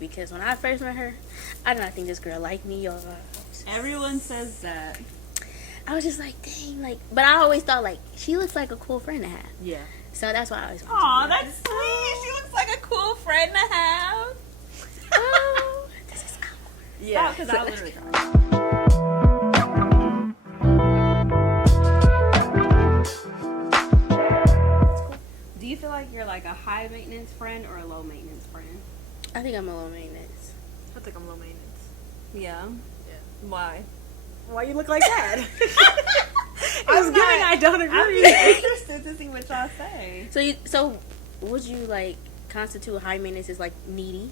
because when I first met her, I did not think this girl liked me, y'all. Everyone says that. I was just like, dang, like, but I always thought, like, she looks like a cool friend to have. Yeah. So that's why I always Aw, that's sweet. She looks like a cool friend to have. Oh, this is awkward. Yeah. Because I literally Do you feel like you're like a high maintenance friend or a low maintenance friend? I think I'm a low maintenance. I think I'm low maintenance. Yeah. Yeah. Why? Why you look like that? I'm giving I don't I'm agree. interested to see what y'all say. So would you, like, constitute high maintenance as, like, needy?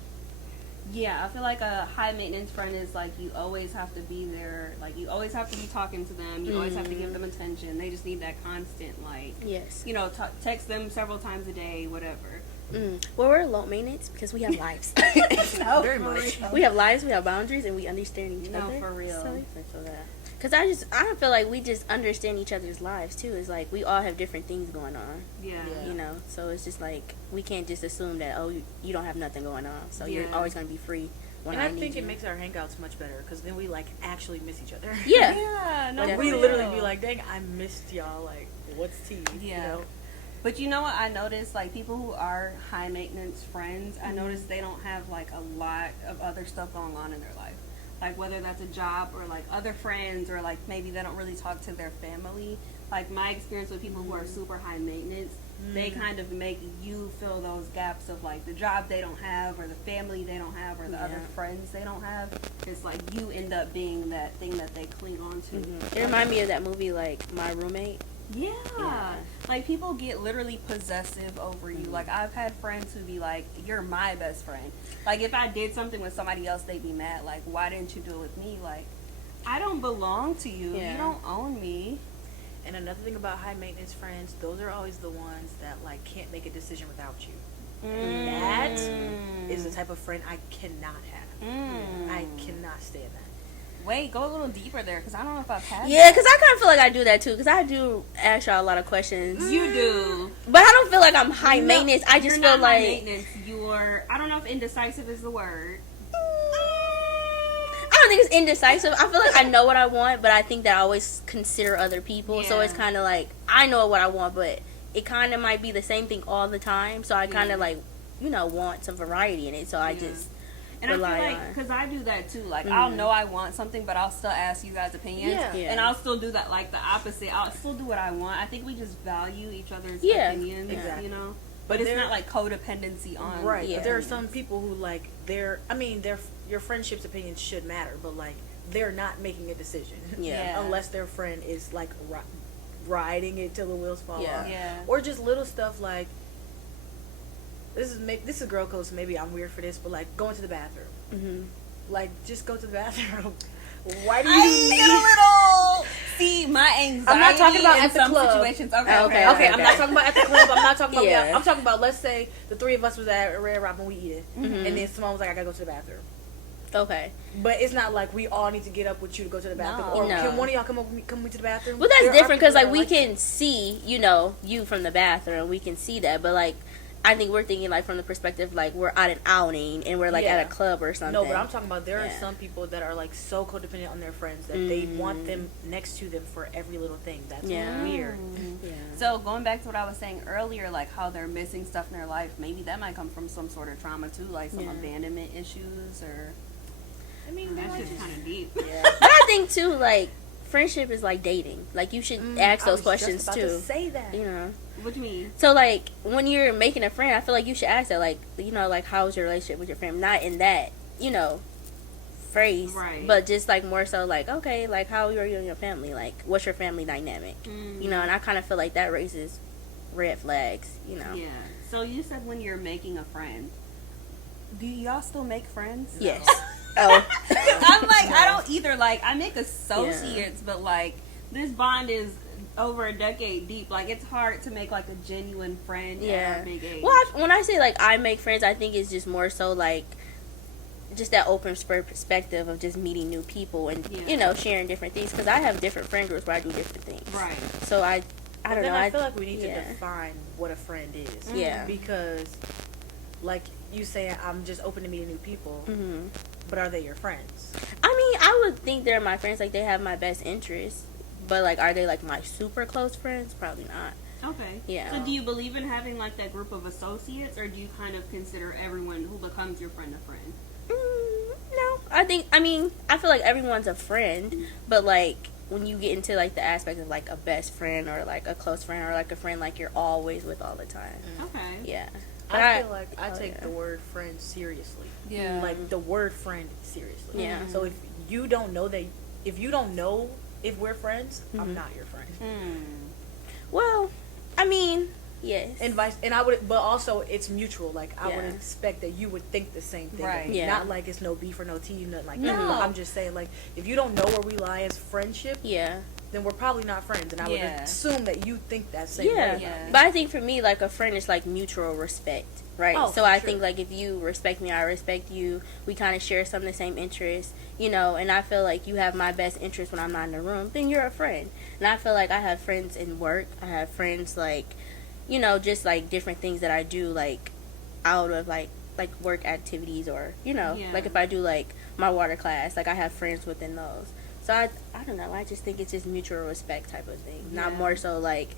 Yeah, I feel like a high maintenance friend is like you always have to be there. Like you always have to be talking to them. You always have to give them attention. They just need that constant, like, Yes. you know, text them several times a day, whatever. Well, we're low maintenance because we have lives. No, Very for much. real. We have lives, we have boundaries, and we understand each No, other. for real. So I feel that. Because I don't feel like we just understand each other's lives, too. It's like we all have different things going on. Yeah. You know, so it's just like we can't just assume that, oh, you don't have nothing going on, so Yeah. you're always going to be free when And I need think you. it makes our hangouts much better because then we like actually miss each other. Yeah. Yeah, no, Like for we real. literally be like, dang, I missed y'all. Like, what's tea? Yeah. You know? But you know what I noticed? Like, people who are high maintenance friends, I notice they don't have, like, a lot of other stuff going on in their life. Like, whether that's a job or, like, other friends or, like, maybe they don't really talk to their family. Like, my experience with people who are super high maintenance, they kind of make you fill those gaps of, like, the job they don't have or the family they don't have or the other friends they don't have. It's like you end up being that thing that they cling on to. It reminded me of that movie, like, My Roommate. Yeah. Like, people get literally possessive over you. Like, I've had friends who be like, you're my best friend. Like, if I did something with somebody else, they'd be mad. Like, why didn't you do it with me? Like, I don't belong to you. Yeah. You don't own me. And another thing about high maintenance friends, those are always the ones that like can't make a decision without you. And that is the type of friend I cannot have. I cannot stand that. Wait, go a little deeper there, because I don't know if I've had Yeah, because I kind of feel like I do that, too, because I do ask y'all a lot of questions. You do. But I don't feel like I'm high maintenance. I just You're feel not high like... maintenance. You're, I don't know if indecisive is the word. I don't think it's indecisive. I feel like I know what I want, but I think that I always consider other people. So it's Yeah. kind of like, I know what I want, but it kind of might be the same thing all the time. So I kind of like, you know, want some variety in it. So I just And I feel rely like, on. because I do that too. Like, I'll know I want something, but I'll still ask you guys' opinions. Yeah. And I'll still do that, like, the opposite. I'll still do what I want. I think we just value each other's Yeah, opinions, exactly. you know? But But it's there- not, like, codependency on... Right. Yeah. But there are some people who like your friendship's opinions should matter, but like they're not making a decision. Yeah. Unless their friend is like riding it till the wheels fall Yeah. off. Yeah. Or just little stuff like this is a girl code, so maybe I'm weird for this, but like going to the bathroom. Mm-hmm. Like just go to the bathroom. Why do I you need a little... See, my anxiety I'm not talking about in at the some club. situations... Okay, Okay, okay. Okay, I'm not talking about at the club. I'm not talking about. Yeah. I'm talking about. Let's say the three of us was at Red Robin, we eating, and then Simone was like, "I gotta go to the bathroom." Okay. But it's not like we all need to get up with you to go to the bathroom. Or No. can one of y'all come with me to the bathroom? Well, that's There are different because, people like, that we are can see, you know, you from the bathroom. We can see that. But, like, I think we're thinking, like, from the perspective, like, we're at an outing and we're, like, Yeah. at a club or something. No, but I'm talking about there are Yeah. some people that are like so codependent on their friends that they want them next to them for every little thing. That's Yeah. weird. Yeah. So, going back to what I was saying earlier, like, how they're missing stuff in their life, maybe that might come from some sort of trauma, too, like some Yeah. abandonment issues, or... I mean, That's just kind of deep. yeah. But I think, too, like, friendship is like dating. Like, you should ask I those was questions, just about too. to say that. You know? What do you mean? So, like, when you're making a friend, I feel like you should ask that, like, you know, like, how's your relationship with your family? Not in that, you know, phrase. Right. But just, like, more so, like, okay, like, how are you and your family? Like, what's your family dynamic? You know, and I kind of feel like that raises red flags, you know? Yeah. So, you said when you're making a friend, do y'all still make friends? Yes. Oh. I'm like, I don't either. Like, I make associates, but, like, this bond is over a decade deep. Like, it's hard to make, like, a genuine friend at Yeah. our big age. Well, when I say, like, I make friends, I think it's just more so, like, just that open perspective of just meeting new people and, Yeah. you know, sharing different things. Because I have different friend groups where I do different things. Right. So, I don't Then know. I feel like we need yeah. to define what a friend is. Yeah. Because, like, you say I'm just open to meeting new people, but are they your friends? I mean, I would think they're my friends. Like, they have my best interests. But, like, are they, like, my super close friends? Probably not. Okay. Yeah. So do you believe in having, like, that group of associates, or do you kind of consider everyone who becomes your friend a friend? No. I feel like everyone's a friend. But, like, when you get into, like, the aspect of, like, a best friend or, like, a close friend or, like, a friend, like, you're always with all the time. Okay. Yeah. But I feel like I take the word friend seriously. Yeah. Like, the word friend seriously. Yeah. So if you don't know if we're friends, I'm not your friend. Well, I mean, yes. But also it's mutual. Like, I would expect that you would think the same thing. Right. Yeah. Not like it's no beef or no tea, nothing like that. No. I'm just saying, like, if you don't know where we lie as friendship, Yeah. then we're probably not friends. And I would assume that you think that same Yeah. way. Yeah. But I think for me, like, a friend is, like, mutual respect, right? Oh, so for I sure. think, like, if you respect me, I respect you. We kind of share some of the same interests, you know, and I feel like you have my best interest when I'm not in the room, then you're a friend. And I feel like I have friends in work. I have friends, like, you know, just, like, different things that I do, like, out of, like work activities or, you know, like, if I do, like, my water class, like, I have friends within those. So I don't know, I just think it's just mutual respect type of thing. Not more so, like,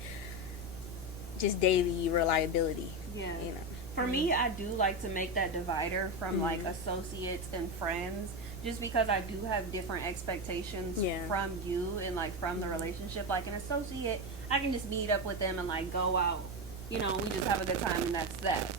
just daily reliability. Yeah. You know. For me, I do like to make that divider from like associates and friends, just because I do have different expectations from you and like from the relationship. Like an associate, I can just meet up with them and like go out, you know, we just have a good time and that's that.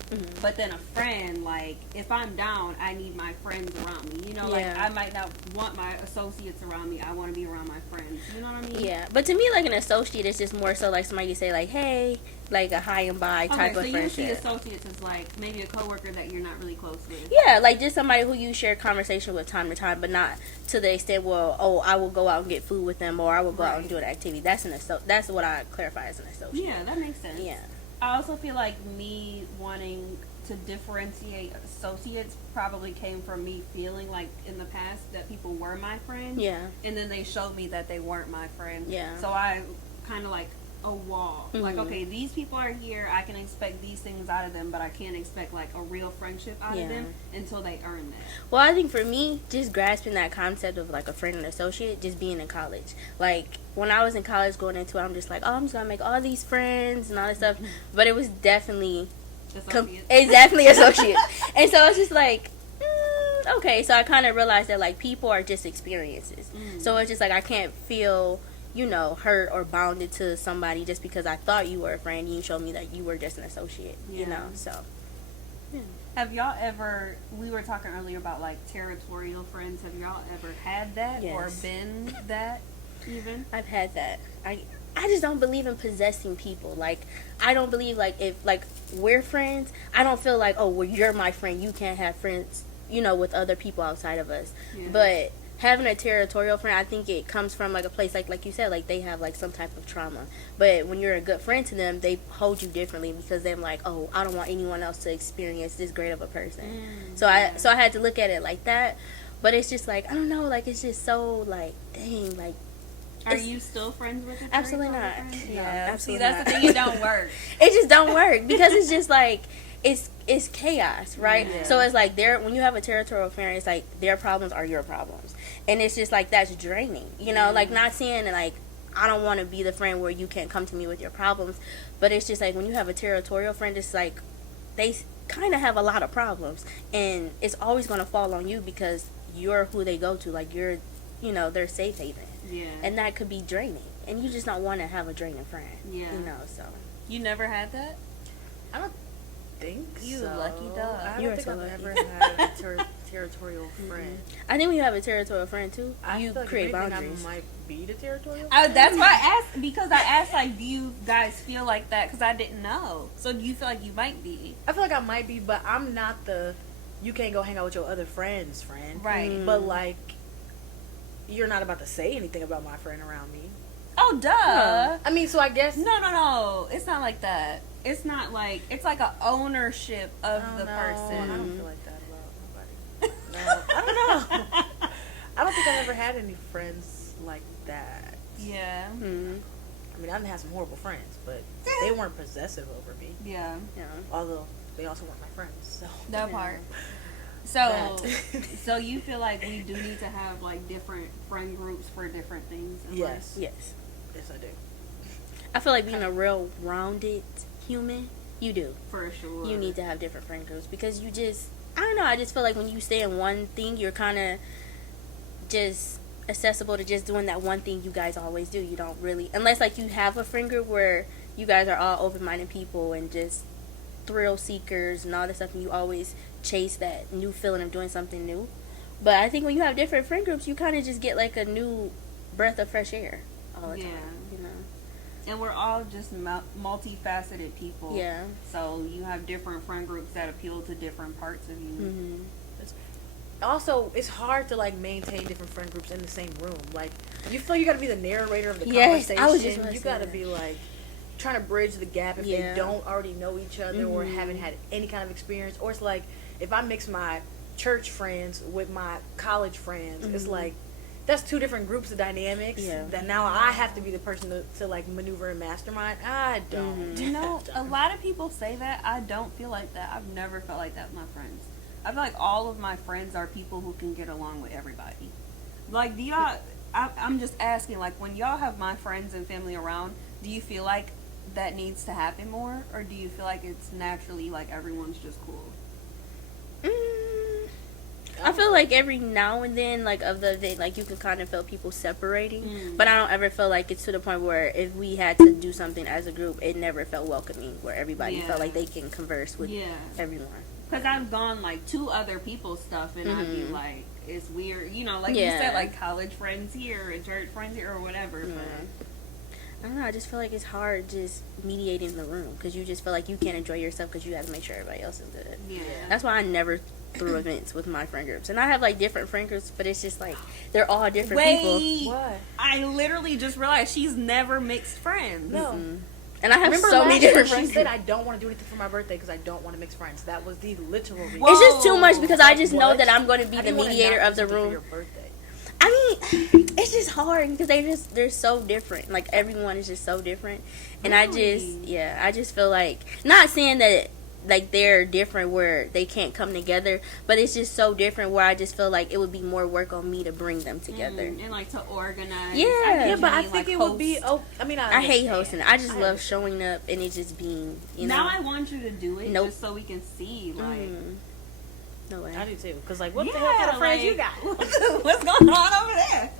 But then a friend, like, if I'm down, I need my friends around me. You know, like, I might not want my associates around me. I want to be around my friends. You know what I mean? Yeah. But to me, like, an associate is just more so, like, somebody you say, like, hey, like a hi and bye type of so friendship. you see associates as, like, maybe a coworker that you're not really close with. Yeah, like, just somebody who you share conversation with time to time, but not to the extent, well, oh, I will go out and get food with them, or I will go out and do an activity. That's that's what I clarify as an associate. Yeah, that makes sense. Yeah. I also feel like me wanting to differentiate associates probably came from me feeling like in the past that people were my friends. Yeah. And then they showed me that they weren't my friends. Yeah. So I kind of like a wall. Like, okay, these people are here. I can expect these things out of them, but I can't expect like a real friendship out of them until they earn that. Well, I think for me, just grasping that concept of like a friend and associate, just being in college. Like, when I was in college going into it, I'm just like, oh, I'm just going to make all these friends and all this stuff. But it was definitely associates. And so it's just like, okay. So I kind of realized that like people are just experiences. So it's just like I can't feel, you know, hurt or bounded to somebody just because I thought you were a friend. You showed me that you were just an associate, you know, so. Have y'all ever, we were talking earlier about like territorial friends, have y'all ever had that or been that even? I've had that. I just don't believe in possessing people. Like, I don't believe like if like we're friends, I don't feel like, oh, well, you're my friend, you can't have friends, you know, with other people outside of us. But having a territorial friend, I think it comes from like a place like you said, like they have like some type of trauma. But when you're a good friend to them, they hold you differently because they're like, oh, I don't want anyone else to experience this great of a person. So I had to look at it like that. But it's just like, I don't know, like it's just so like, dang, like. Are you still friends with your Absolutely not. friends? Yeah, See, that's the thing, it don't work. It just don't work because it's just like it's chaos, right? So it's like when you have a territorial friend, it's like their problems are your problems, and it's just like that's draining, you know. Like, not saying like I don't want to be the friend where you can't come to me with your problems, but it's just like when you have a territorial friend, it's like they kind of have a lot of problems, and it's always going to fall on you because you're who they go to, like you're, you know, their safe haven. Yeah. And that could be draining. And you just don't want to have a draining friend. Yeah. You know, so. You never had that? I don't think You so. lucky dog. I You don't are think so I've lucky. ever had a territorial friend. I think when you have a territorial friend, too, you feel like create if anything, boundaries. I might be the territorial. That's why I asked, because I asked, like, do you guys feel like that? Because I didn't know. So do you feel like you might be? I feel like I might be, but I'm not the you can't go hang out with your other friends friend. Right. But, like, you're not about to say anything about my friend around me. Oh, duh. I mean, so I guess... No. It's not like that. It's not like... It's like a ownership of the person. I don't feel like that about nobody. No, I don't know. I don't think I've ever had any friends like that. Yeah. I mean, I didn't have some horrible friends, but they weren't possessive over me. Yeah. Yeah. Although, they also weren't my friends. So That part. So, That. so you feel like we do need to have like different friend groups for different things? Yes. Yes. Yes, I do. I feel like being a real rounded human, you do. For sure. You need to have different friend groups because you just, I don't know, I just feel like when you stay in one thing, you're kind of just accessible to just doing that one thing you guys always do. You don't really, unless like you have a friend group where you guys are all open-minded people and just thrill seekers and all this stuff, and you always chase that new feeling of doing something new. But I think when you have different friend groups, you kind of just get like a new breath of fresh air all the time, you know. And we're all just multifaceted people. Yeah. So you have different friend groups that appeal to different parts of you. Mm-hmm. Also, it's hard to like maintain different friend groups in the same room. Like, you feel you got to be the narrator of the Yes, conversation. I was just gonna you say got to that. be like trying to bridge the gap if Yeah. they don't already know each other or Mhm. haven't had any kind of experience. Or it's like if I mix my church friends with my college friends, it's like that's two different groups of dynamics. Yeah. That now I have to be the person to like maneuver and mastermind. I don't. You know, have a time. lot of people say that. I don't feel like that. I've never felt like that with my friends. I feel like all of my friends are people who can get along with everybody. Like, do y'all, I'm just asking, like, when y'all have my friends and family around, do you feel like that needs to happen more? Or do you feel like it's naturally, like, everyone's just cool? I feel like every now and then, like, of the event, like, you can kind of feel people separating. But I don't ever feel like it's to the point where if we had to do something as a group, it never felt welcoming, where everybody Yeah. felt like they can converse with Yeah. everyone. Because I've gone, like, to other people's stuff, and I'd be like, it's weird. You know, like you Yeah. said, like, college friends here and church friends here or whatever. But I don't know, I just feel like it's hard just mediating the room because you just feel like you can't enjoy yourself because you have to make sure everybody else is good. yeah. That's why I never threw events with my friend groups. And I have like different friend groups, but it's just like they're all different people. What? I literally just realized she's never mixed friends. No. And I have Remember so many last year different she friends. said I don't want to do anything for my birthday because I don't want to mix friends. That was the literal reason. It's just too much because I just know What? that I'm going to be How do the you wanna mediator not of the do something for room. your birthday? I mean, it's just hard because they're so different. Like everyone is just so different, and I just feel like, not saying that like they're different where they can't come together, but it's just so different where I just feel like it would be more work on me to bring them together. And like to organize. Yeah. I get Yeah, you but I mean, think like, it would be. host. Oh, I mean, I hate understand. hosting. I just I love understand. showing up and it just being, you know. Now I want you to do it Nope. just so we can see, like. No way. I do too. Because like, what the hell kind of friends you got? What's going on over there?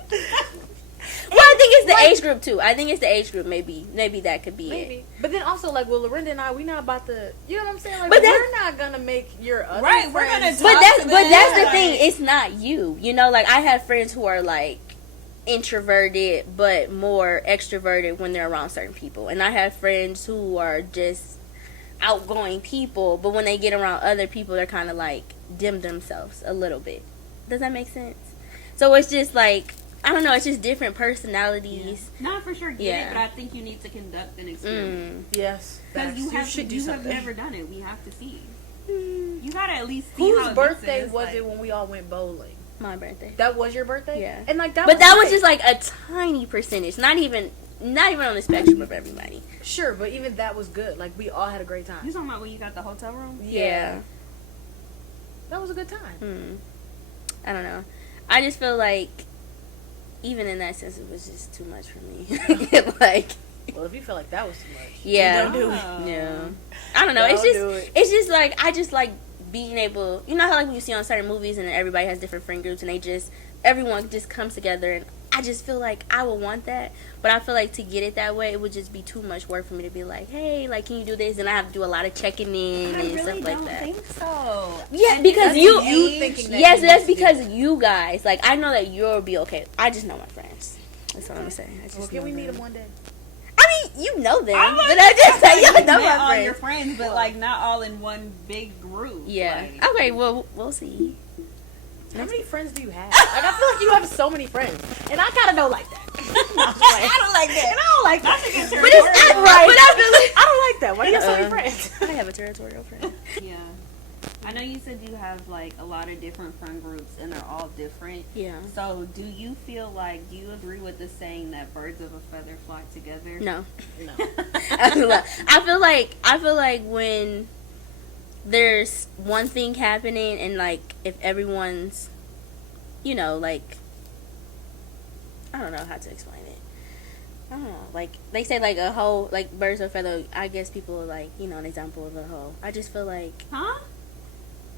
Well, I think it's the age group too. I think it's the age group. Maybe that could be Maybe. it. But then also, like, well, Lorrynda and I, we not about to, you know what I'm saying? Like, But we're not gonna make your other Right, we're friends. gonna But talk to that's them. the thing. It's not you. You know, like I have friends who are like introverted but more extroverted when they're around certain people, and I have friends who are just outgoing people, but when they get around other people, they're kind of like dim themselves a little bit. Does that make sense? So it's just like, I don't know. It's just different personalities. Not for sure get Yeah. it, but I think you need to conduct an experiment. Yes. Because you have should do you have something. never done it. We have to see. You gotta at least see Whose how birthday this is, was like, it when we all went bowling? My birthday. That was your birthday? Yeah. And like that But that was great. just like a tiny percentage. Not even on the spectrum of everybody. Sure, but even that was good. Like, we all had a great You time. talking about when you got the hotel room? Yeah. That was a good time. I don't know. I just feel like, even in that sense, it was just too much for me. Like, Well, if you feel like that was too much, yeah, then don't do it. yeah. I don't know. Don't do it. It's just like I just like being able. You know how like when you see on certain movies and then everybody has different friend groups and everyone just comes together, and I just feel like I would want that, but I feel like to get it that way, it would just be too much work for me to be like, hey, like, can you do this? And I have to do a lot of checking in I and really stuff like don't that. think so. Yeah, And because that's you age. thinking that yes, you that's need to because you guys, like, I know that you'll be okay. I just know my friends. That's all I'm gonna say. I just Well, can know we meet them. them one day? I mean, you know them, I'm but I just say y'all know met my all friends. your friends, but like not all in one big group. Yeah. Like, Okay. Well, we'll see. How many friends do you have? Like, I feel like you have so many friends, and I kind of don't like that. I don't like that. And I don't like that. But it's not right. But I feel like I don't like that. Why do you have so many friends? I have a territorial friend. Yeah. I know you said you have like a lot of different friend groups and they're all different. Yeah. So do you feel like, do you agree with the saying that birds of a feather flock together? No. No. I feel like when there's one thing happening, and like if everyone's, you know, like, I don't know how to explain it. I don't know. Like they say, like a hoe, like birds of a feather. I guess people are like, you know, an example of a hoe. I just feel like,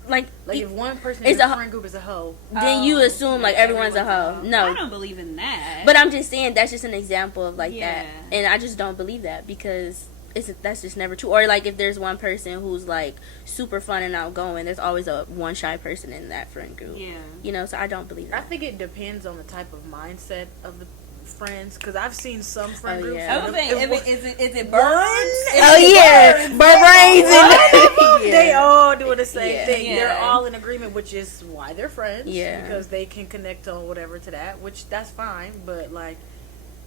like if one person is in a your friend group is a hoe, then you assume like everyone's a hoe. No, I don't believe in that. but I'm just saying that's just an example of like Yeah. that, and I just don't believe that because that's just never true. Or like if there's one person who's like super fun and outgoing, there's always a one shy person in that friend group. Yeah. You know, so I don't believe I that. think it depends on the type of mindset of the friends, because I've seen some friend groups. yeah. I was saying, is it One- birds? Oh yeah, bird brains and They all doing the same Yeah. thing. Yeah. They're all in agreement, which is why they're friends. Yeah. Because they can connect on whatever to that, which that's fine. But like,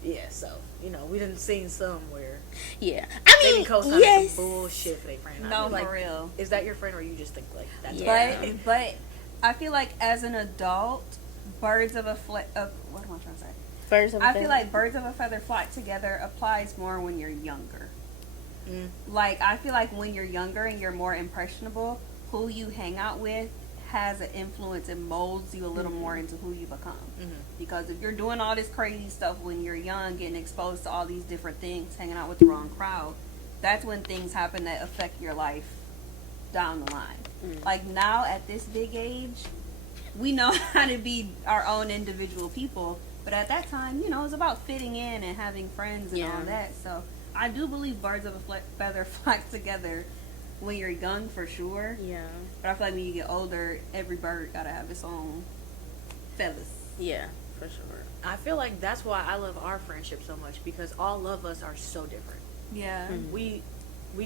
yeah. So you know, we didn't see some where yeah. I they mean, be co-signing yes. some bullshit for their friend. I No, mean, like, for real. is that your friend, or you just think like that's Yeah. But I feel like as an adult, birds of a what am I trying to say? Birds of a I feather. feel like birds of a feather flock together applies more when you're younger. Mm. Like, I feel like when you're younger and you're more impressionable, who you hang out with has an influence and molds you a little more into who you become. Mhm. Because if you're doing all this crazy stuff when you're young, getting exposed to all these different things, hanging out with the wrong crowd, that's when things happen that affect your life down the line. Like now at this big age, we know how to be our own individual people. But at that time, you know, it's about fitting in and having friends and all that. So I do believe birds of a feather flock together when you're young, for sure. Yeah. But I feel like when you get older, every bird gotta have its own feathers. Yeah, for sure. I feel like that's why I love our friendship so much, because all of us are so different. Yeah. We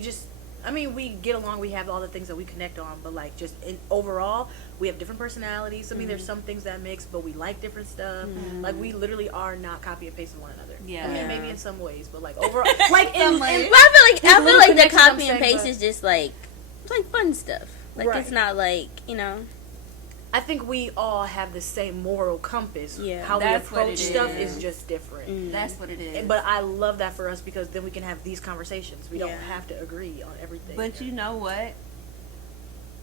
just, I mean, we get along, we have all the things that we connect on, but like just overall, we have different personalities. I mean, there's some things that mix, but we like different stuff. Like we literally are not copy and pasting one another. Yeah. I mean, maybe in some ways, but like overall, like Some in, ways. Well, I feel little like the connections I'm copy and saying, paste but- is just like it's like fun stuff. Like Right. it's not like, you know. I think we all have the same moral compass. Yeah. How That's we what approach it stuff is. is just different. That's what it is. But I love that for us, because then we can have these conversations. We don't Yeah. have to agree on everything. But you know what?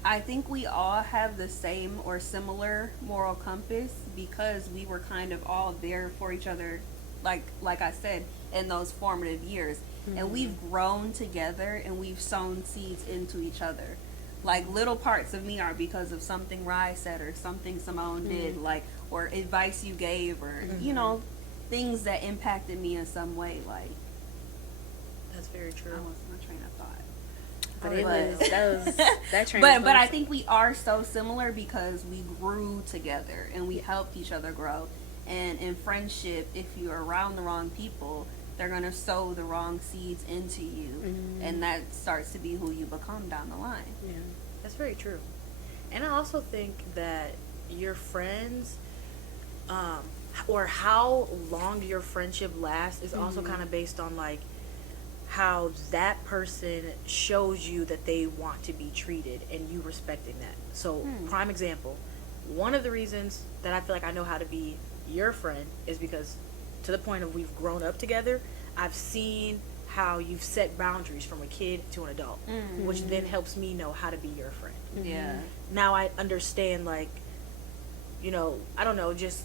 I think we all have the same or similar moral compass because we were kind of all there for each other, like I said, in those formative years. And we've grown together and we've sown seeds into each other. Like little parts of me are because of something Rye said or something Simone did, like, or advice you gave, or you know, things that impacted me in some way. Like, that's very true. I lost my train of thought. But it was that train. But I think we are so similar because we grew together and we helped each other grow. And in friendship, if you're around the wrong people, they're gonna sow the wrong seeds into you, and that starts to be who you become down the line. Yeah. That's very true. And I also think that your friends, or how long your friendship lasts, is also kind of based on like how that person shows you that they want to be treated and you respecting that. So prime example, one of the reasons that I feel like I know how to be your friend is because, to the point of we've grown up together, I've seen how you've set boundaries from a kid to an adult, which then helps me know how to be your friend. Yeah. Now I understand, like, you know, I don't know, just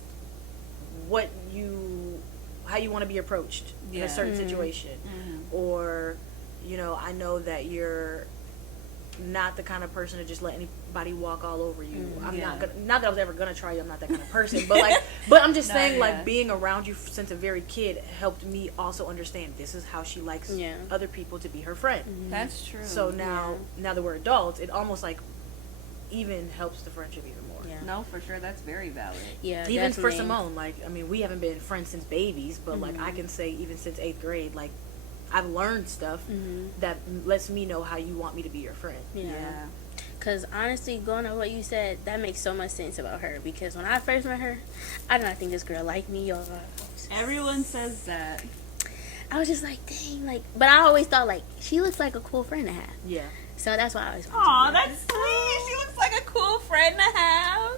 how you want to be approached in Yeah. a certain situation. Or, you know, I know that you're not the kind of person to just let anybody walk all over you. I'm not that I was ever gonna try you, I'm not that kind of person, but like, but I'm just saying, like, being around you since a very kid helped me also understand this is how she likes other people to be her friend. That's true. So now that we're adults, it almost like even helps the friendship even more. Yeah. No, for sure, that's very valid. Yeah. Even for definitely. Simone, like, I mean, we haven't been friends since babies, but like I can say even since 8th grade, like, I've learned stuff that lets me know how you want me to be your friend. Yeah. Because honestly, going on what you said, that makes so much sense about her. Because when I first met her, I did not think this girl liked me, y'all. Everyone says that. I was just like, dang, like, but I always thought, like, she looks like a cool friend to have. Yeah. So that's why I always Aw, that's sweet. She looks like a cool friend to have.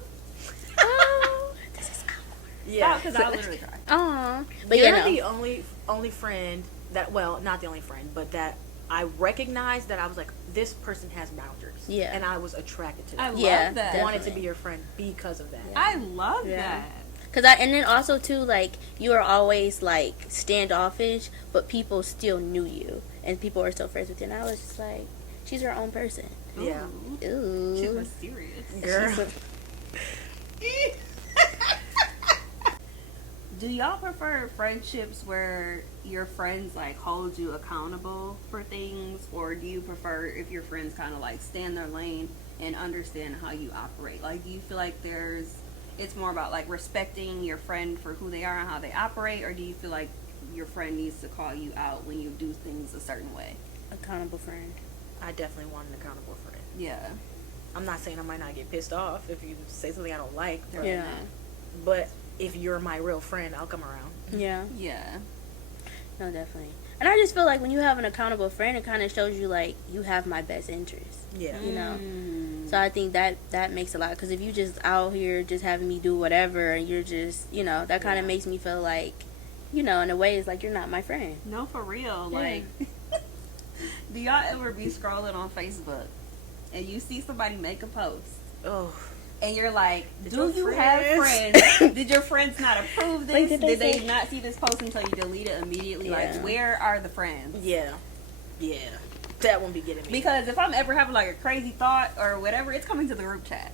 Oh, this is awkward. Yeah. Because I'll literally cry. Aw. But You're you know. the only friend that, well, not the only friend, but that I recognized that I was like, this person has boundaries. Yeah. And I was attracted to I that. love Yeah, that. I wanted to definitely. be your friend because of that. I love Yeah. that. And then also too, like, you are always like standoffish, but people still knew you, and people are still friends with you. And I was just like, she's her own person. Yeah. Ooh. She's mysterious. Girl. Do y'all prefer friendships where your friends like hold you accountable for things, or do you prefer if your friends kind of like stay in their lane and understand how you operate? Like, do you feel like it's more about like respecting your friend for who they are and how they operate, or do you feel like your friend needs to call you out when you do things a certain way? Accountable friend. I definitely want an accountable friend. Yeah. I'm not saying I might not get pissed off if you say something I don't like. Yeah. But if you're my real friend, I'll come around. Yeah. Yeah. No, definitely. And I just feel like when you have an accountable friend, it kind of shows you like you have my best interest. Yeah. You know. Mm. So I think that makes a lot, because if you just out here just having me do whatever, and you're just, you know, that kind of makes me feel like, you know, in a way, it's like you're not my friend. No, for real. Yeah. Like, do y'all ever be scrolling on Facebook and you see somebody make a post Oh. and you're like, Did do your you have friends- friends? Did your friends not approve this? Like, did they did they say- not see this post until you delete it immediately? Yeah. Like, where are the friends? Yeah. Yeah. That won't be getting me. Because if I'm ever having like a crazy thought or whatever, it's coming to the group chat.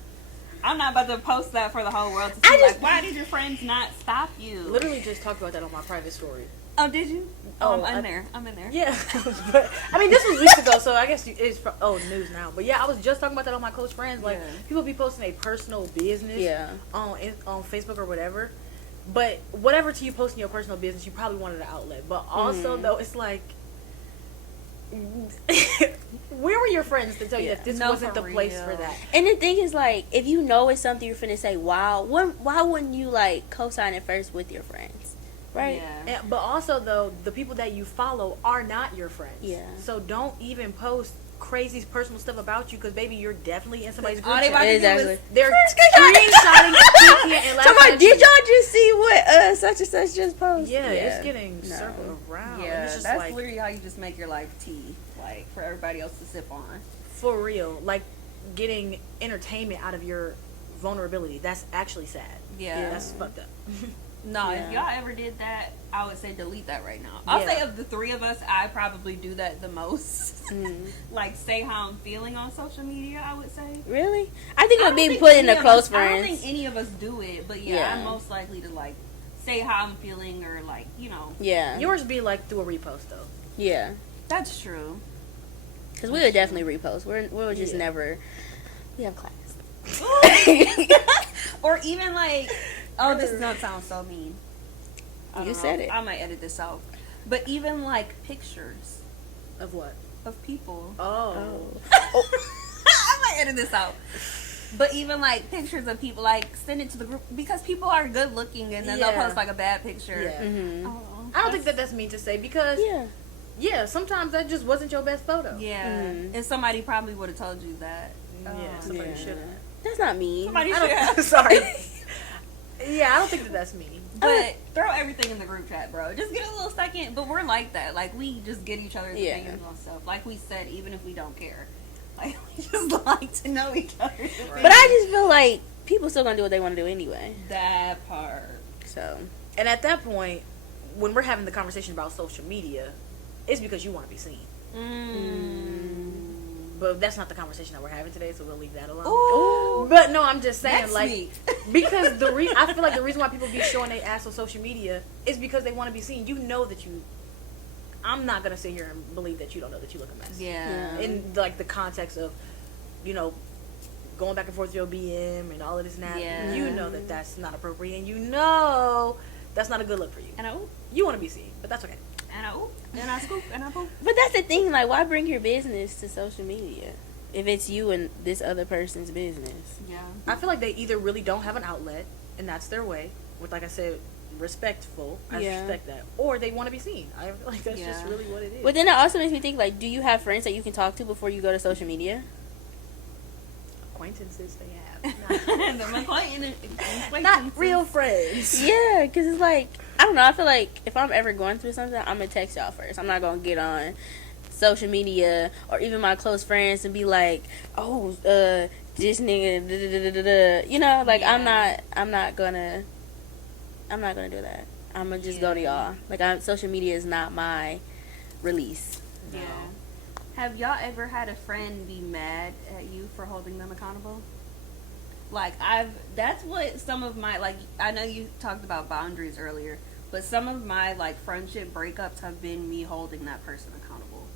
I'm not about to post that for the whole world to see. Like, why did your friends not stop you? literally just talked about that on my private story. Oh, did you? Oh, Oh, I'm in there. I'm in there. Yeah. But, I mean, this was weeks ago, so I guess it's from, news now. But yeah, I was just talking about that on my close friends. Like, Yeah. people be posting a personal business Yeah. on Facebook or whatever. But whatever to you posting your personal business, you probably wanted an outlet. But also, though, it's like, where were your friends to tell you that this No, wasn't for the place real. for that? And the thing is, like, if you know it's something you're finna say, wow, why wouldn't you, like, co-sign it first with your friends? Right? Yeah. But also, though, the people that you follow are not your friends. Yeah. So don't even post crazy personal stuff about you, because baby, you're definitely in somebody's group All they chat. about to do Exactly. is They're screenshotting and peeking and laughing Somebody, at did you. y'all just see what such and such just posted? Yeah, it's getting No. circled around. And Yeah, it's just that's like, literally how you just make your life tea, like for everybody else to sip on. for real, like getting entertainment out of your vulnerability. That's actually sad. Yeah. That's fucked up. No, Yeah. if y'all ever did that, I would say delete that right now. I'll Yeah. say of the three of us, I probably do that the most. Mm. Like say how I'm feeling on social media, I would say. Really? I think it I would don't be think put in any the of close us- I don't friends. think any of us do it, but yeah, Yeah. I'm most likely to like say how I'm feeling or like, you know. Yeah. Yours be like through a repost though. Yeah. That's true. Because we would definitely repost. We'll just Yeah. never. We have class. Or even like, oh, this is gonna sound so mean. I You don't said know. it. I might edit this out. But even like pictures Of what? of people. Oh. I might edit this out. But even like pictures of people, like send it to the group because people are good looking and then they'll Yeah. post like a bad picture. Yeah. Mm-hmm. Oh, I don't think that's mean to say, because Yeah. sometimes that just wasn't your best photo. Yeah, Mhm. and somebody probably would have told you that. Yeah, somebody Yeah. should have. That's not mean. Somebody I should don't. have. Sorry. Yeah, I don't think that's mean. But throw everything in the group chat, bro. Just get a little second. But we're like that. Like we just get each other's Yeah. opinions on stuff. Like we said, even if we don't care, like we just like to know each other. But I just feel like people still gonna do what they want to do anyway. that part. So And at that point, when we're having the conversation about social media, it's because you want to be seen. But that's not the conversation that we're having today, so we'll leave that alone. Ooh. But no, I'm just saying, Next like, week. because I feel like the reason why people be showing their ass on social media is because they want to be seen. You know that you. I'm not gonna sit here and believe that you don't know that you look a mess. Yeah. In like the context of, you know, going back and forth with your BM and all of this and that. Yeah. You know that that's not appropriate, and you know that's not a good look for you. And I You want to be seen, but that's okay. and I scoop and I poop. But that's the thing, like, why bring your business to social media if it's you and this other person's business? Yeah. I feel like they either really don't have an outlet, and that's their way, with, like I said, respectful. I Yeah. respect that. Or they want to be seen. I feel like that's just Yeah. really what it is. But then it also makes me think, like, do you have friends that you can talk to before you go to social media? Acquaintances they have. The Not real friends. Yeah, because it's like, I don't know, I feel like if I'm ever going through something, I'm going to text y'all first. I'm not going to get on social media or even my close friends and be like, oh, this nigga, da, da, da, da, da. You know, like I'm not gonna do that. I'm gonna just go to y'all. Like social media is not my release. Yeah. Have y'all ever had a friend be mad at you for holding them accountable? Like that's what some of my, like, I know you talked about boundaries earlier, but some of my, like, friendship breakups have been me holding that person accountable.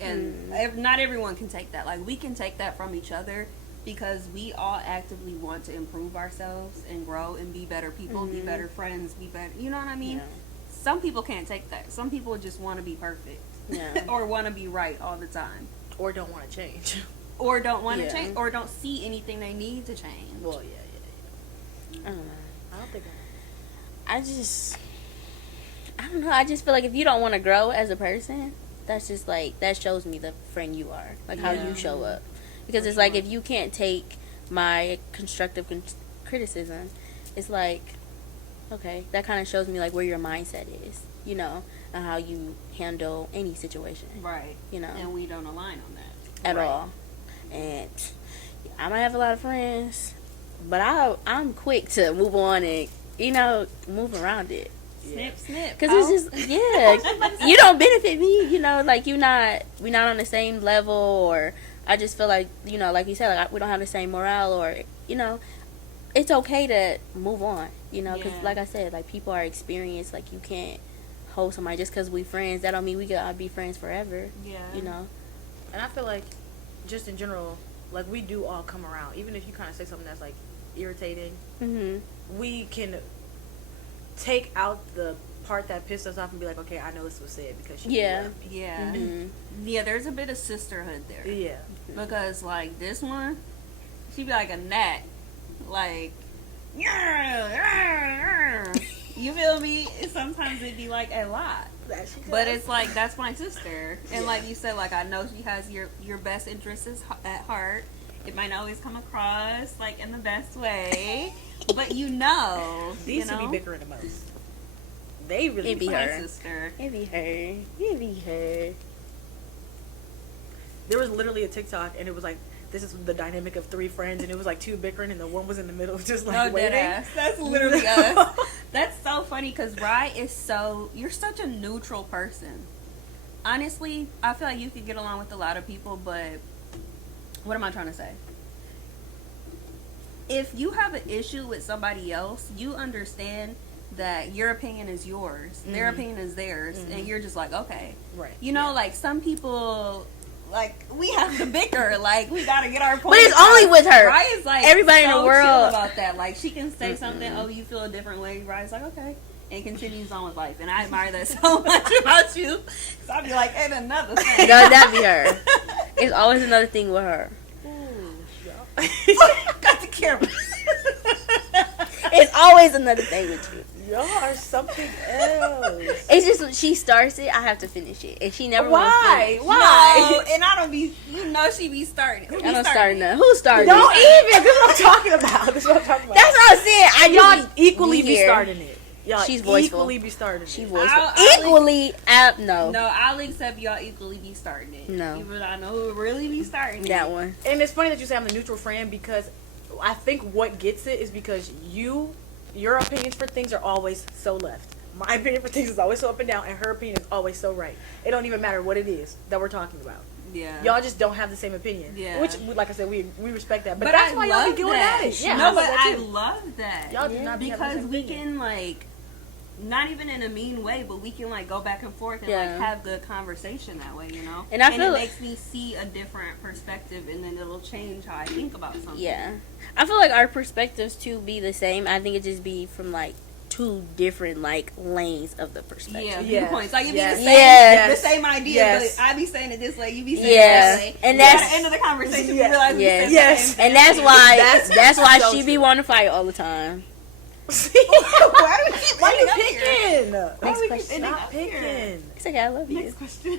And not everyone can take that. Like, we can take that from each other because we all actively want to improve ourselves and grow and be better people, be better friends, be better, you know what I mean? Yeah. Some people can't take that. Some people just want to be perfect. Yeah. Or want to be right all the time. Or don't want to change. Or don't want to change. Or don't see anything they need to change. Well, yeah. I don't know. I don't think I don't know. I just feel like if you don't want to grow as a person, that's just like, that shows me the friend you are. Like how you show up. Because it's like, if you can't take my constructive criticism, it's like, okay, that kind of shows me like where your mindset is, you know, and how you handle any situation. Right. You know. And we don't align on that. At all. And I might have a lot of friends, but I'm quick to move on and, you know, move around it. Snip, snip. Because it's just, you don't benefit me, you know, like we're not on the same level, or I just feel like, you know, like you said, like we don't have the same morale, or, you know, it's okay to move on, you know, because like I said, like people are experienced, like you can't hold somebody just because we friends. That don't mean we gotta be friends forever. Yeah. You know? And I feel like, just in general, like we do all come around. Even if you kind of say something that's like irritating, we can take out the part that pissed us off and be like, okay, I know this was said because she left me. Yeah. Yeah, there's a bit of sisterhood there. Yeah. Because, like, this one, she be like a gnat. Like, you feel me? Sometimes it'd be like a lot. But it's like, that's my sister. And like you said, like, I know she has your best interests at heart. It might not always come across, like, in the best way. But you know. These two be bickering the most. They really be her. Sister. It be her. It be her. There was literally a TikTok, and it was like, this is the dynamic of three friends, and it was like two bickering, and the one was in the middle, just like waiting. Deadass. That's literally us. That's so funny, because Rye is you're such a neutral person. Honestly, I feel like you could get along with a lot of people, but what am I trying to say? If you have an issue with somebody else, you understand that your opinion is yours, their opinion is theirs, and you're just like, okay. Right. You know, like, some people, like, we have to bicker, like, we gotta get our point. But it's only with her. Rye's like, everybody so in the world chill about that. Like, she can say something, oh, you feel a different way. Rye's like, okay, and continues on with life. And I admire that so much about you. So I'll be like, and another thing. No, that'd be her. It's always another thing with her. Got the camera. It's always another thing with you. Y'all are something else. It's just when she starts it, I have to finish it, and she never. Why? No, and I don't be. You know, she be starting. I don't start nothing. Who started? Don't even. This is what I'm talking about. This is what I'm talking about. That's what I'm saying. Y'all equally be starting it. Y'all She's voiceful. Equally be starting it. She's voiceful. Equally, no. No, I'll accept y'all equally be starting it. No. Even I know who really be starting that it. one. And it's funny that you say I'm the neutral friend, because I think what gets it is because your opinions for things are always so left. My opinion for things is always so up and down, and her opinion is always so right. It don't even matter what it is that we're talking about. Yeah. Y'all just don't have the same opinion. Yeah. Which, like I said, we respect that. But that's why y'all be going at it. Yeah. No, but I love that. Y'all do not because we can, like, not even in a mean way, but we can, like, go back and forth and like have good conversation that way, you know. And it makes me see a different perspective, and then it'll change how I think about something. Yeah, I feel like our perspectives too be the same. I think it just be from like two different like lanes of the perspective. Yeah, viewpoints. Like, it'd be the same idea, but I be saying it this way, you be saying it that way. And that's at the end of the conversation, we realize we said the same thing. And that's why so she be wanting to fight all the time. Why you picking? Stop picking. It's okay, I love you. Next question.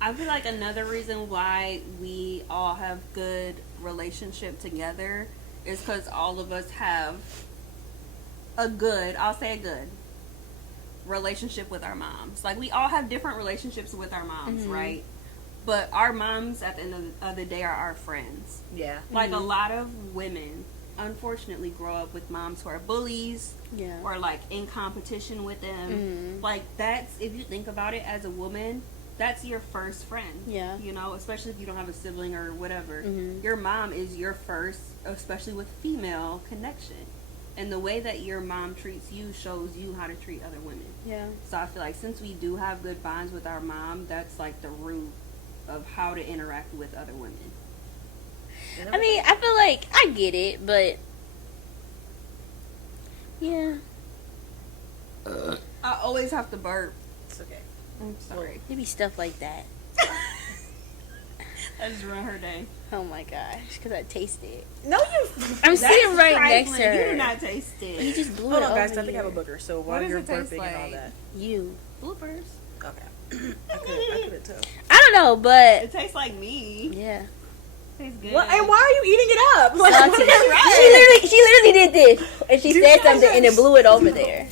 I feel like another reason why we all have good relationship together is because all of us have I'll say a good relationship with our moms. Like, we all have different relationships with our moms, Mm-hmm. right? But our moms, at the end of the day, are our friends. Yeah. Like, a lot of women, unfortunately, grow up with moms who are bullies, Yeah. or, like, in competition with them. Mm-hmm. Like, that's, if you think about it as a woman, that's your first friend. Yeah. You know, especially if you don't have a sibling or whatever. Mm-hmm. Your mom is your first, especially with female connection. And the way that your mom treats you shows you how to treat other women. Yeah. So I feel like since we do have good bonds with our mom, that's like the root of how to interact with other women. I mean, I feel like I get it, but yeah, I always have to burp. It's okay. I'm sorry. maybe stuff like that. I just ruined her day. Oh my gosh, because I tasted it. No, you. I'm That's sitting right next to trifling. her. You do not taste He it. just blew Hold it on, guys. over I think I have a here. booger. So What while does you're it taste burping and all like? that. You. Bloopers. Okay. I couldn't tell. I don't know, but It tastes like me. yeah. Tastes good. What? And why are you eating it up? Like, Salty. what is that? She literally did this, and she said something, and it blew it over there.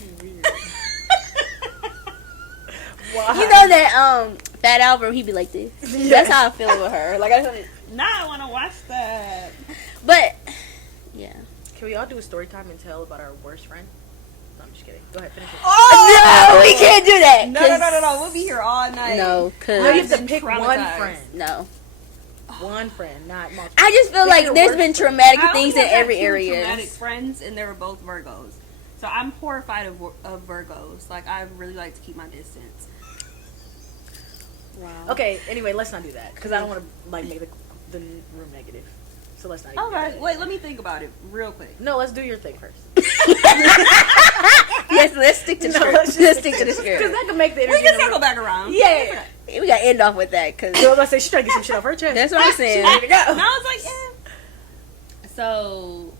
Why? You know that Fat Albert, he be like this. That's how I feel with her. Like I just, Now I want to watch that. but yeah. Can we all do a story time and tell about our worst friend? No, I'm just kidding. Go ahead, finish it. No, we can't do that. No. We'll be here all night. No, cause No, you have to been pick one traumatized. friend. no. One friend, not multiple. I just feel Pick like your there's worst been friend. traumatic I things only in have every two area. traumatic friends, and they were both Virgos. So I'm horrified of Virgos. Like, I really like to keep my distance. Wow. Okay, anyway, let's not do that because I don't want to like make the room negative. So let's not. Even All do right, that. wait. Let me think about it real quick. No, let's do your thing first. Yes, let's stick to the script. Let's stick to the Because script. that can make the We energy. can in the circle room. back around. Yeah. We gotta end off with that, cause So I was about to say she's trying to get some shit off her chest. that's what I'm saying. There you go. And I was like, yeah. So,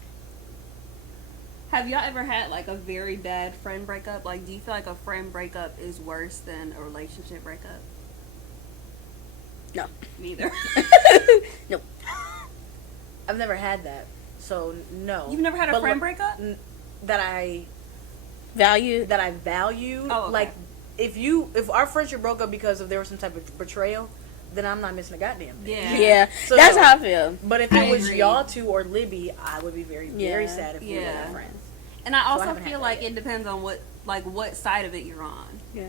have y'all ever had like a very bad friend breakup? Like, do you feel like a friend breakup is worse than a relationship breakup? No. Neither. Nope. I've never had that, so no. You've never had a But friend look, breakup? that I Value. value. Oh, okay. Like if our friendship broke up because there was some type of betrayal, then I'm not missing a goddamn thing. Yeah. Yeah, So that's no. how I feel. But if I it was agree. y'all two or Libby, I would be very very Yeah. sad if we were Yeah. not friends. And I also haven't had feel that like yet. it depends on what side of it you're on. Yeah.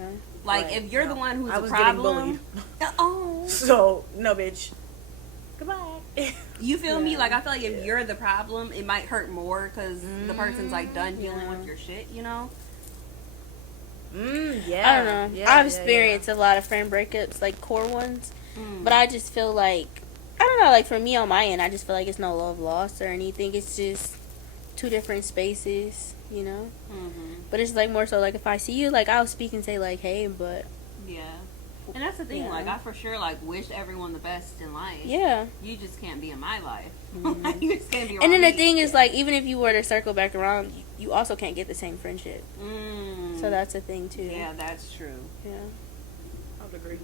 Like, Right, if you're no. the one who's I a was getting problem. Oh. So no, bitch. Goodbye. You feel me? Yeah. Like, I feel like if you're the problem, it might hurt more because the person's like done dealing Yeah. with your shit, you know? Yeah. I don't know. Yeah, I've yeah, experienced a lot of friend breakups, like core ones, Mm. but I just feel like I don't know. Like for me on my end, I just feel like it's no love lost or anything. It's just two different spaces, you know. Mm-hmm. But it's like more so like if I see you, like I'll speak and say like, hey, but Yeah. And that's the thing, Yeah. like, I for sure, like, wish everyone the best in life. yeah. You just can't be in my life. Mhm. You just can't be around And then the me. thing is, like, even if you were to circle back around, you also can't get the same friendship. Mm. So that's a thing too. Yeah, that's true. Yeah. I would agree.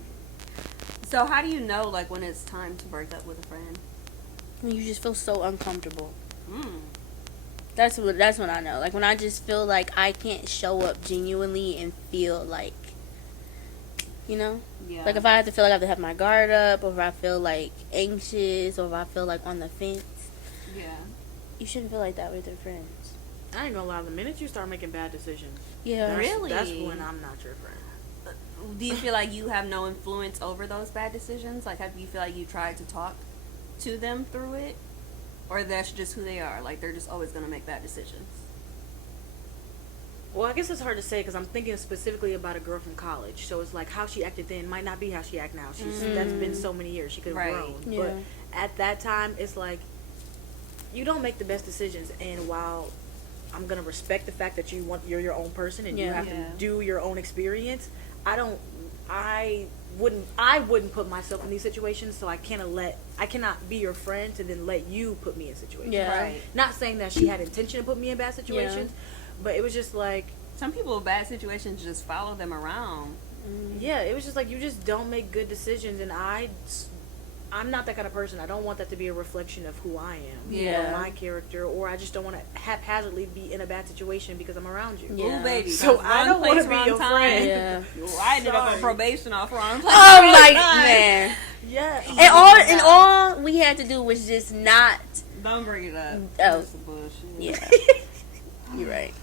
So how do you know, like, when it's time to break up with a friend? And you just feel so uncomfortable. Mm. That's when I know. Like when I just feel like I can't show up genuinely and feel like, you know, Yeah. like if I have to feel like I have to have my guard up, or if I feel like anxious, or if I feel like on the fence, Yeah. you shouldn't feel like that with your friends. I ain't gonna lie. The minute you start making bad decisions, Yeah. Really? that's when I'm not your friend. Do you feel like you have no influence over those bad decisions? Like, have you feel like you tried to talk to them through it? Or that's just who they are? Like, they're just always going to make bad decisions? Well, I guess it's hard to say because I'm thinking specifically about a girl from college. So it's like how she acted then might not be how she act now. That's been so many years. She could have Right. grown. Yeah. But at that time, it's like you don't make the best decisions. And while I'm gonna respect the fact that you're your own person and you Yeah. have Yeah. to do your own experience, I wouldn't put myself in these situations. So I cannot be your friend to then let you put me in situations. Yeah. Right. Not saying that she had intention to put me in bad situations, but it was just like. Some people with bad situations just follow them around. Yeah, it was just like you just don't make good decisions, and I I'm not that kind of person. I don't want that to be a reflection of who I am, Yeah. or my character, or I just don't want to haphazardly be in a bad situation because I'm around you. Yeah. Ooh, baby. So I don't want to be your friend. Yeah. I ended up on Sorry. probation off wrong place. Oh my man. Yeah. And all we had to do was just not. Don't bring it up. Oh. That's some bullshit. Yeah. You're right.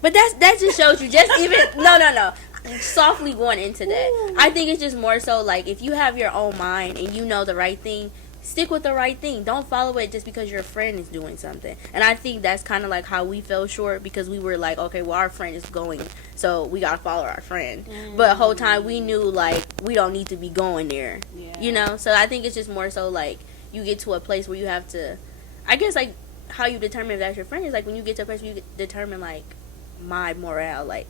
But that just shows you just even no. Softly going into that. I think it's just more so like if you have your own mind and you know the right thing, stick with the right thing. Don't follow it just because your friend is doing something. And I think that's kind of like how we fell short because we were like, okay, well our friend is going, so we gotta follow our friend. But the whole time we knew like we don't need to be going there. Yeah. You know? So I think it's just more so like you get to a place where you have to, I guess like how you determine if that's your friend is like when you get to a place where you determine like my morale, like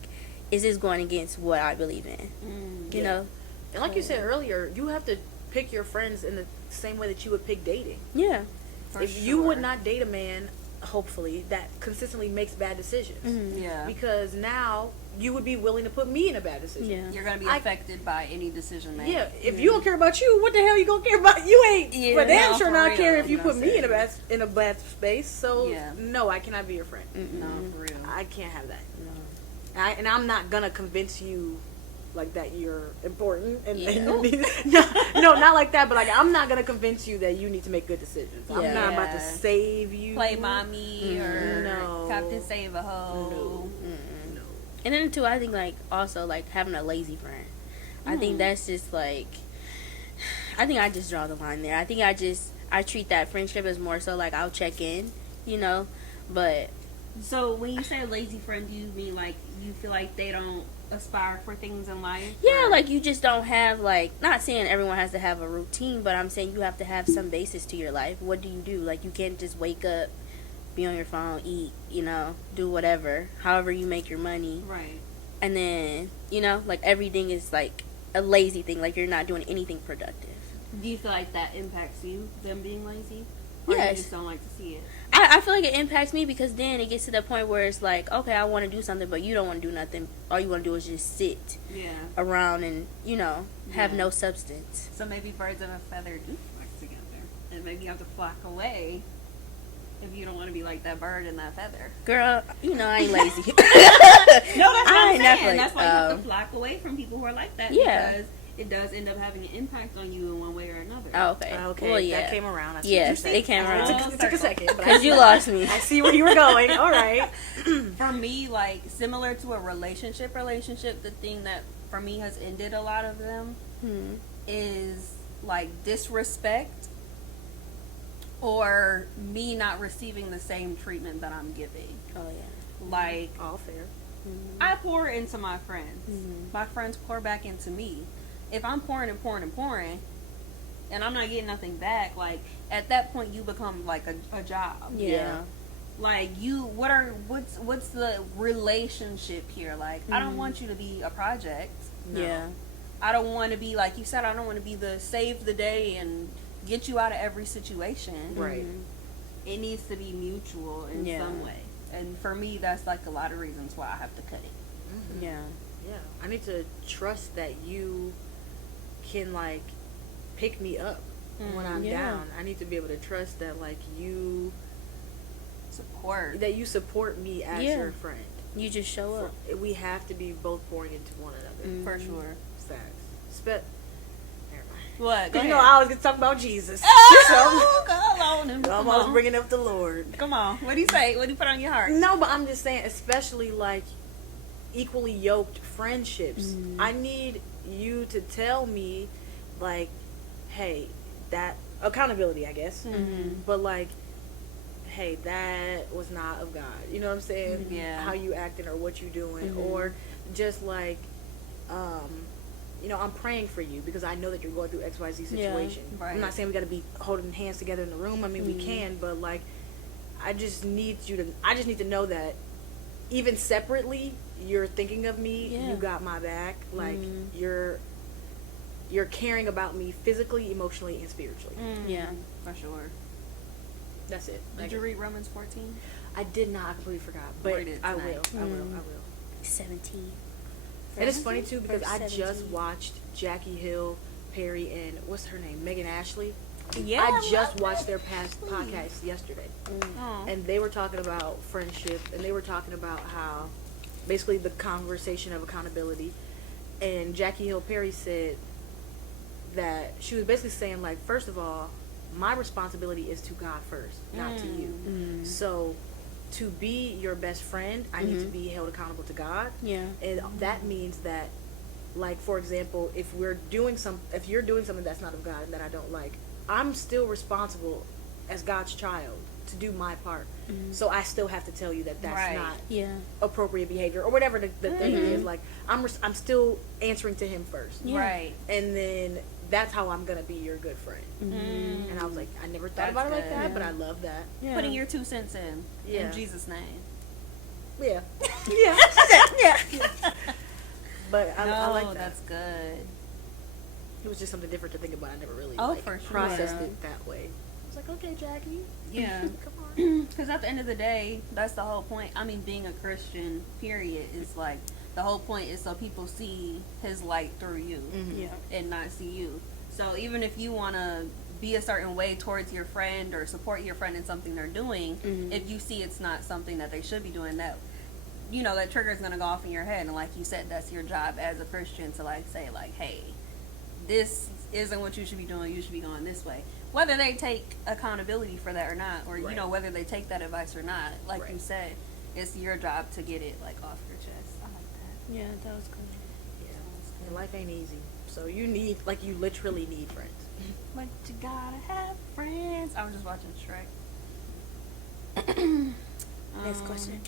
is this going against what I believe in? You know? And like you said earlier, you have to pick your friends in the same way that you would pick dating. Yeah. If you would not date a man, hopefully, that consistently makes bad decisions. Yeah. Because now you would be willing to put me in a bad decision. Yeah. You're going to be affected by any decision made. Yeah, if you don't care about you, what the hell you gonna care about? You ain't. Yeah, but damn no, sure for not real, care if you you put know me what I'm in a bad space. So Yeah. no, I cannot be your friend. No, for real. I can't have that. And I'm not gonna convince you like that you're important. And no, not like that. But like I'm not gonna convince you that you need to make good decisions. I'm not about to Yeah. save you. Play mommy or No. Captain Save a Hoe. No. And then too, I think like also like having a lazy friend. I think that's just like, I think I just draw the line there. I think I treat that friendship as more so like I'll check in, you know, but So when you say a lazy friend, do you mean like you feel like they don't aspire for things in life? yeah, Or- like you just don't have like, not saying everyone has to have a routine, but I'm saying you have to have some basis to your life. What do you do? Like you can't just wake up, be on your phone, eat, you know, do whatever, however you make your money, Right. and then, you know, like everything is like a lazy thing, like you're not doing anything productive. Do you feel like that impacts you, them being lazy? Or Yes. you just don't like to see it? I feel like it impacts me because then it gets to the point where it's like, okay, I want to do something, but you don't want to do nothing. All you want to do is just sit Yeah. around and, you know, have Yeah. no substance. So maybe birds of a feather do flock together. And maybe you have to flock away if you don't want to be like that bird and that feather. Girl, you know, I ain't lazy. No, that's what I I'm ain't saying. definitely- That's why you have to flock away from people who are like that. Yeah. Because it does end up having an impact on you in one way or another. Oh, okay. Okay, Well, yeah. that came around. I see Yes, what you're saying. it came around. It took a second, but Because you lost me. I see where you were going. All right. For me, like, similar to a relationship, the thing that for me has ended a lot of them is like disrespect or me not receiving the same treatment that I'm giving. Oh, yeah. Like, All fair. I pour into my friends. My friends pour back into me. If I'm pouring and I'm not getting nothing back, like at that point you become like a job. Yeah. Like what's the relationship here? Like I don't want you to be a project. No. Yeah. I don't want to be, like you said, I don't want to be the save the day and get you out of every situation. Right. It needs to be mutual in Yeah. some way. And for me, that's like a lot of reasons why I have to cut it. Yeah. Yeah. I need to trust that you can like pick me up when I'm Yeah. down. I need to be able to trust that like you support me as Yeah. your friend. You just show up. We have to be both pouring into one another. For sure. Facts. Never mind. What? Go You know, ahead. I always get to talk about Jesus. Oh, go on. I'm Come always on. bringing up the Lord. Come on. What do you say? What do you put on your heart? No, but I'm just saying, especially like equally yoked friendships. I need you to tell me, like, hey, that accountability, I guess. But like, hey, that was not of God. You know what I'm saying? Yeah. How you acting or what you doing, or just like, you know, I'm praying for you because I know that you're going through XYZ situation. right. I'm not saying we got to be holding hands together in the room. I mean, we can, but like, I just need to know that even separately, you're thinking of me. Yeah. You got my back. Like you're caring about me physically, emotionally, and spiritually. Yeah. For sure. That's it. Did you read Romans 14? I did not. I completely forgot, but Read it I will. tonight. I will. 17. And it's funny too because Verse I just 17. watched Jackie Hill Perry and what's her name, Megan Ashley. Yeah, I just watched their past podcast yesterday, Oh. and they were talking about friendship, and they were talking about how basically the conversation of accountability. And Jackie Hill Perry said that she was basically saying, like, first of all, my responsibility is to God first, not to you. So to be your best friend, I need to be held accountable to God. Yeah. And that means that, like, for example, if you're doing something that's not of God and that I don't like, I'm still responsible as God's child to do my part. So I still have to tell you that that's Right. not Yeah. appropriate behavior or whatever the thing is. Like, I'm still answering to him first. Yeah. Right. And then that's how I'm gonna be your good friend. And I was like, I never thought about it like that, but I love that. Yeah. Putting your 2 cents in Yeah. Jesus' name. Yeah. Yeah. Yeah. But I like that. That's good. It was just something different to think about. I never really For sure. processed it that way. I was like, okay, Jackie, Yeah. come on. Because at the end of the day, that's the whole point. I mean, being a Christian, period, is like, the whole point is so people see his light through you Yeah. and not see you. So even if you want to be a certain way towards your friend or support your friend in something they're doing, if you see it's not something that they should be doing, that, you know, that trigger is going to go off in your head. And like you said, that's your job as a Christian to, like, say, like, hey, this isn't what you should be doing. You should be going this way. Whether they take accountability for that or not, or, you know, whether they take that advice or not, like you said, it's your job to get it, like, off your chest. I like that. Yeah, that was good. Yeah. And life ain't easy. So you literally need friends. But you gotta have friends. I was just watching Shrek. Next question.